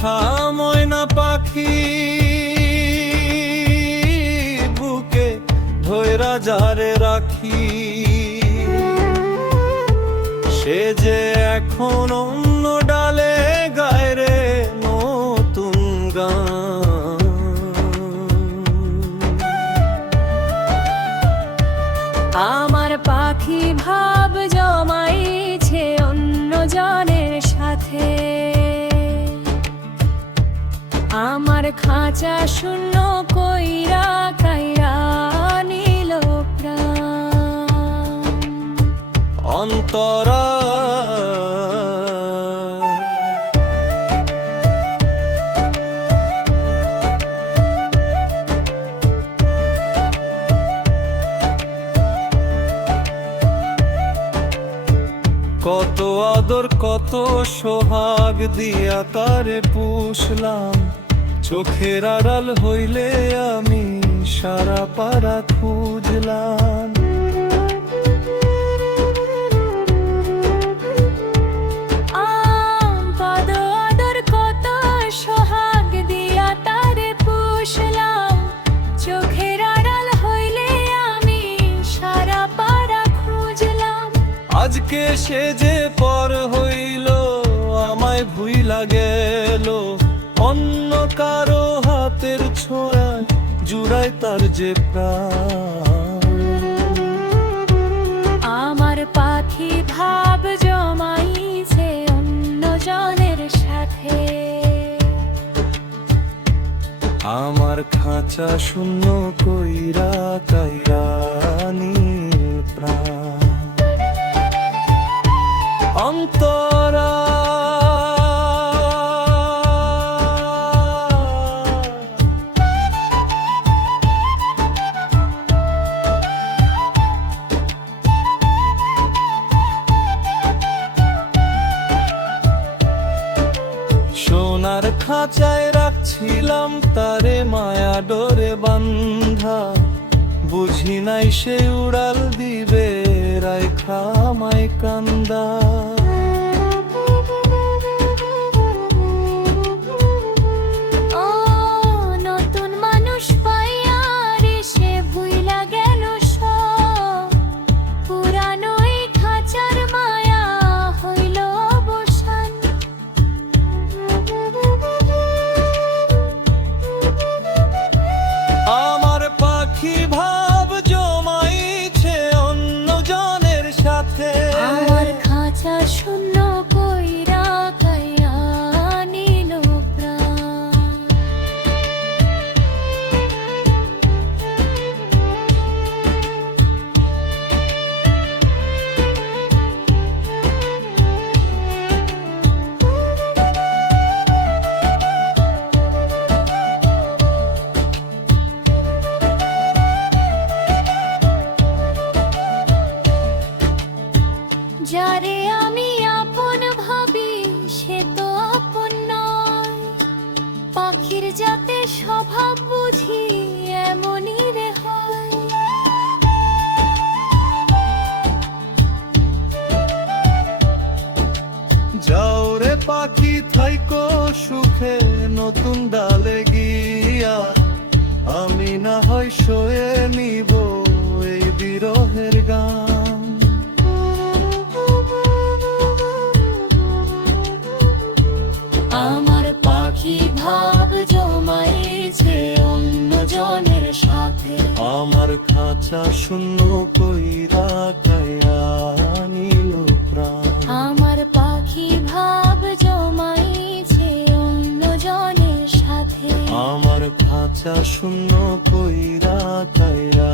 পোষা ময়না পাখি বুকে ধইরা যারে রাখি, সে যে এখন অন্য ডালে গায় রে নতুন গান। আমার পাখি ভাব জমাইছে অন্য জনের সাথে, আমার খাঁচা শূন্য কইরা কাইরা নিল প্রাণ। অন্তরা কত আদর কত সোহাগ দিয়া তারে পুষলাম, চোখের আড়াল হইলে আমি সারা পাড়া খুঁজলাম। আদর কত সোহাগ দিয়া তারে পুষলাম, চোখের আড়াল হইলে আমি সারা পাড়া খুঁজলাম। আজকে সে যে পর হইল আমায় ভুইলা গেল, অন্য কারো হাতের ছোঁয়ায় জুড়ায় তার যে প্রাণ। আমার পাখি ভাব জমাইছে অন্য জনের সাথে, আমার খাঁচা শূন্য কইরা কাইরা নিল প্রাণ। অন্তরা সোনার খাঁচায় রাখছিলাম তারে মায়া ডোরে বান্ধা, বুঝি নাই সে উড়াল দিবে রাইখা আমায় কান্দা। নতুন মানুষ পাইয়া রে সে ভুইলা গেল সব, পুরানো এই খাঁচার মায়া হইল অবসান। আমার পাখি ভাব জমাইছে অন্য জনের সাথে, আমার খাঁচা শূন্য কইরা কাইরা নিল প্রাণ। যারে আমি আপন ভাবি সে তো আপন নয়, পাখির যাতে স্বভাব বুঝি এমনই রে হয়। যাও রে পাখি থাইকো সুখে নতুন ডালে গিয়া, আমি না হয় শোয়ে নিব এই বিরহের গান। আমার পাখি ভাব জমাইছে অন্য জনের সাথে, আমার খাঁচা শূন্য কইরা কাইরা নিল প্রাণ। আমার পাখি ভাব জমাইছে অন্য জনের সাথে, আমার খাঁচা শূন্য কইরা কাইরা